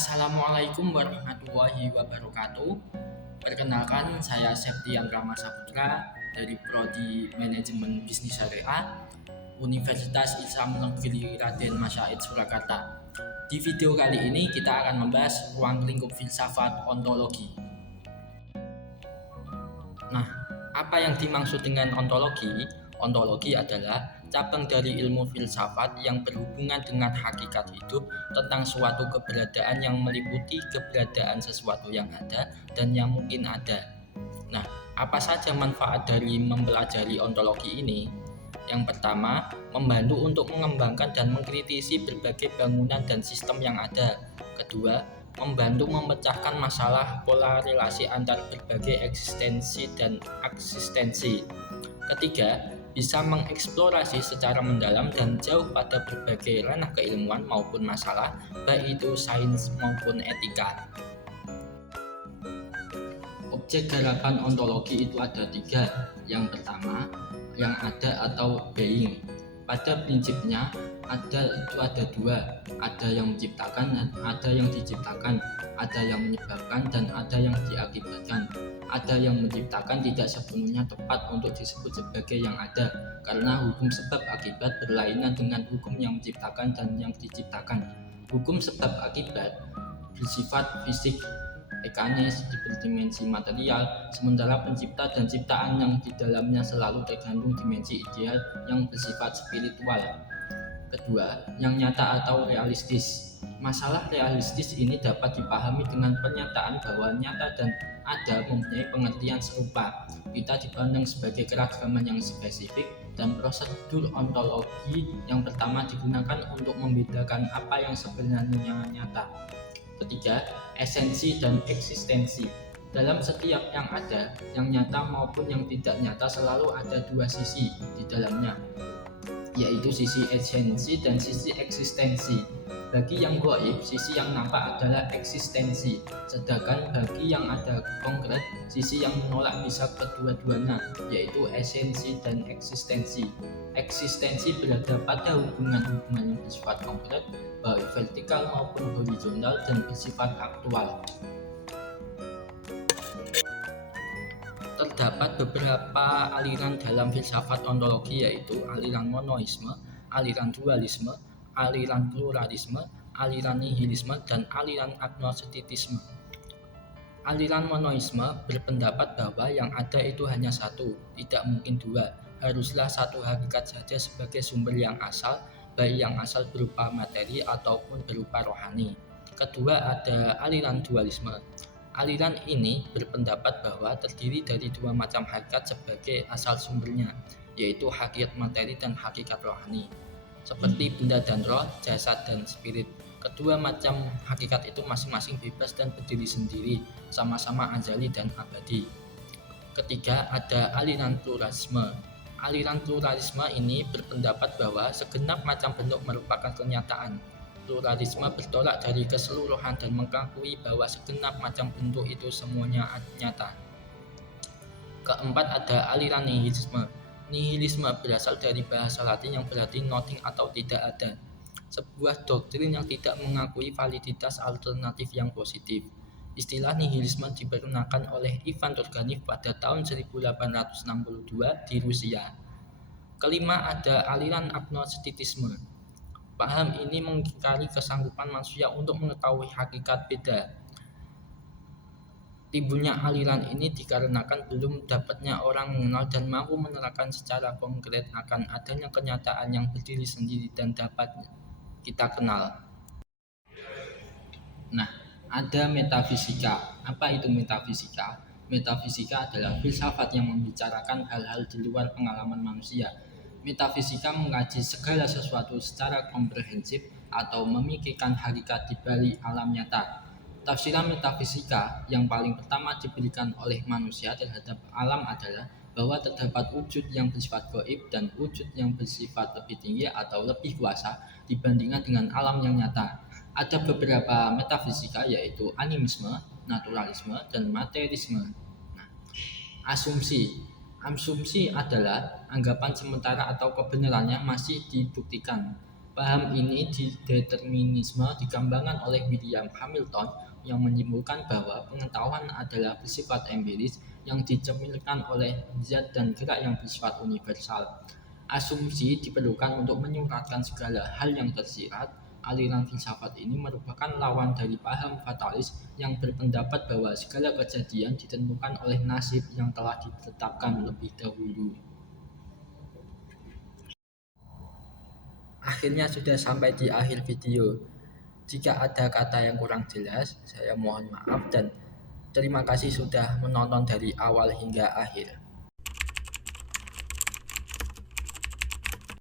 Assalamualaikum warahmatullahi wabarakatuh. Perkenalkan, saya Septian Rama Saputra dari Prodi Manajemen Bisnis Syariah Universitas Islam Negeri Raden Masyaid Surakarta. Di video kali ini kita akan membahas ruang lingkup filsafat ontologi. Nah, apa yang dimaksud dengan ontologi? Ontologi adalah cabang dari ilmu filsafat yang berhubungan dengan hakikat hidup tentang suatu keberadaan yang meliputi keberadaan sesuatu yang ada dan yang mungkin ada. Nah, apa saja manfaat dari mempelajari ontologi ini? Yang pertama, membantu untuk mengembangkan dan mengkritisi berbagai bangunan dan sistem yang ada. Kedua, membantu memecahkan masalah pola relasi antar berbagai eksistensi dan eksistensi. Ketiga, bisa mengeksplorasi secara mendalam dan jauh pada berbagai ranah keilmuan maupun masalah, baik itu sains maupun etika. Objek garapan ontologi itu ada tiga. Yang pertama, yang ada atau being. Pada prinsipnya, ada dua, ada yang menciptakan dan ada yang diciptakan, ada yang menyebabkan dan ada yang diakibatkan. Ada yang menciptakan tidak sepenuhnya tepat untuk disebut sebagai yang ada, karena hukum sebab akibat berlainan dengan hukum yang menciptakan dan yang diciptakan. Hukum sebab akibat bersifat fisik, mekanis, berdimensi material, sementara pencipta dan ciptaan yang di dalamnya selalu tergantung dimensi ideal yang bersifat spiritual. Kedua, yang nyata atau realistis. Masalah realistis ini dapat dipahami dengan pernyataan bahwa nyata dan ada mempunyai pengertian serupa. Kita dipandang sebagai keragaman yang spesifik dan prosedur ontologi yang pertama digunakan untuk membedakan apa yang sebenarnya nyata. Ketiga, esensi dan eksistensi. Dalam setiap yang ada, yang nyata maupun yang tidak nyata selalu ada dua sisi di dalamnya, yaitu sisi esensi dan sisi eksistensi. Bagi yang gaib, sisi yang nampak adalah eksistensi, sedangkan bagi yang ada konkret, sisi yang menolak bisa kedua-duanya, yaitu esensi dan eksistensi. Eksistensi berada pada hubungan-hubungan yang bersifat konkret, baik vertikal maupun horizontal dan bersifat aktual. Terdapat beberapa aliran dalam filsafat ontologi, yaitu aliran monoisme, aliran dualisme, aliran pluralisme, aliran nihilisme, dan aliran agnostitisme. Aliran monoisme berpendapat bahwa yang ada itu hanya satu, tidak mungkin dua. Haruslah satu hakikat saja sebagai sumber yang asal, baik yang asal berupa materi ataupun berupa rohani. Kedua, ada aliran dualisme. Aliran ini berpendapat bahwa terdiri dari dua macam hakikat sebagai asal sumbernya, yaitu hakikat materi dan hakikat rohani, seperti benda dan roh, jasad dan spirit. Kedua macam hakikat itu masing-masing bebas dan berdiri sendiri, sama-sama azali dan abadi. Ketiga, ada aliran pluralisme. Aliran pluralisme ini berpendapat bahwa segenap macam bentuk merupakan kenyataan. Pluralisme bertolak dari keseluruhan dan mengakui bahwa segenap macam bentuk itu semuanya nyata. Keempat, ada aliran nihilisme. Nihilisme berasal dari bahasa Latin yang berarti nothing atau tidak ada. Sebuah doktrin yang tidak mengakui validitas alternatif yang positif. Istilah nihilisme dipergunakan oleh Ivan Turgenev pada tahun 1862 di Rusia. Kelima, ada aliran agnostitisme. Paham ini mengingkari kesanggupan manusia untuk mengetahui hakikat beda. Timbulnya aliran ini dikarenakan belum dapatnya orang mengenal dan mampu menerangkan secara konkret akan adanya kenyataan yang berdiri sendiri dan dapat kita kenal. Nah, ada metafisika. Apa itu metafisika? Metafisika adalah filsafat yang membicarakan hal-hal di luar pengalaman manusia. Metafisika mengkaji segala sesuatu secara komprehensif atau memikirkan hakikat di balik alam nyata. Tafsiran metafisika yang paling pertama diberikan oleh manusia terhadap alam adalah bahwa terdapat wujud yang bersifat gaib dan wujud yang bersifat lebih tinggi atau lebih kuasa dibandingkan dengan alam yang nyata. Ada beberapa metafisika, yaitu animisme, naturalisme, dan materialisme. Nah, asumsi. Asumsi adalah anggapan sementara atau kebenarannya masih dibuktikan. Paham ini di determinisme dikembangkan oleh William Hamilton yang menyimpulkan bahwa pengetahuan adalah bersifat empiris yang dicerminkan oleh zat dan gerak yang bersifat universal. Asumsi diperlukan untuk menyuratkan segala hal yang tersirat. Aliran filsafat ini merupakan lawan dari paham fatalis yang berpendapat bahwa segala kejadian ditentukan oleh nasib yang telah ditetapkan lebih dahulu. Akhirnya sudah sampai di akhir video. Jika ada kata yang kurang jelas, saya mohon maaf dan terima kasih sudah menonton dari awal hingga akhir.